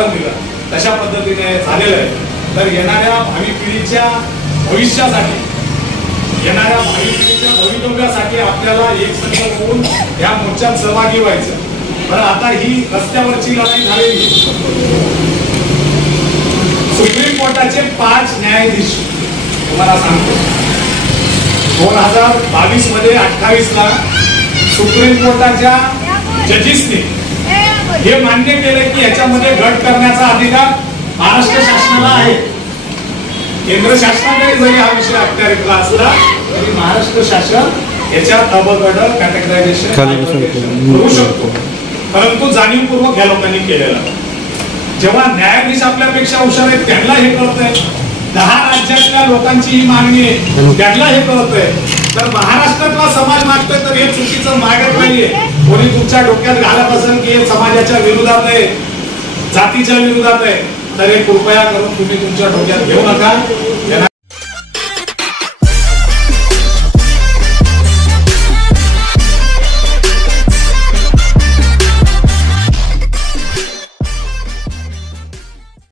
उदाहरण दिलं तशा पद्धतीने झालेलं आहे. तर येणाऱ्या भावी पिढीच्या भविष्यासाठी, येणाऱ्या भावी पिढीच्या भवितव्यासाठी आपल्याला एक संघ होऊन या मोर्चात सहभागी व्हायचं. बरं, आता ही रस्त्यावरची लढाई झालेली. सुप्रीम कोर्टाचे 5 न्यायाधीश तुम्हाला सांगतो 2022 मध्ये 28 ला सुप्रीम कोर्टाच्या जजेसने हे मान्य केले की याच्यामध्ये गट करण्याचा अधिकार महाराष्ट्र शासनाला आहे. केंद्र शासनाने जरी हा विषय अखत्यारीतला असला तरी महाराष्ट्र शासन याच्यात अबगड कॅटेगरायझेशन करू शकतो. परंतु जाणीवपूर्वक या लोकांनी केलेला. जेव्हा न्यायाधीश आपल्यापेक्षा हुशार आहेत त्यांना हे कळतंय, 10 राज्यातल्या लोकांची ही मागणी आहे त्यांना हे कळतंय, तर महाराष्ट्रातला समाज मागतोय तर हे चुकीचं मागत नाहीये. कोणी तुमच्या डोक्यात घालत असेल की हे समाजाच्या विरोधात आहे, जातीच्या विरोधात आहे, तर हे कृपया करून तुम्ही तुमच्या डोक्यात घेऊ नका.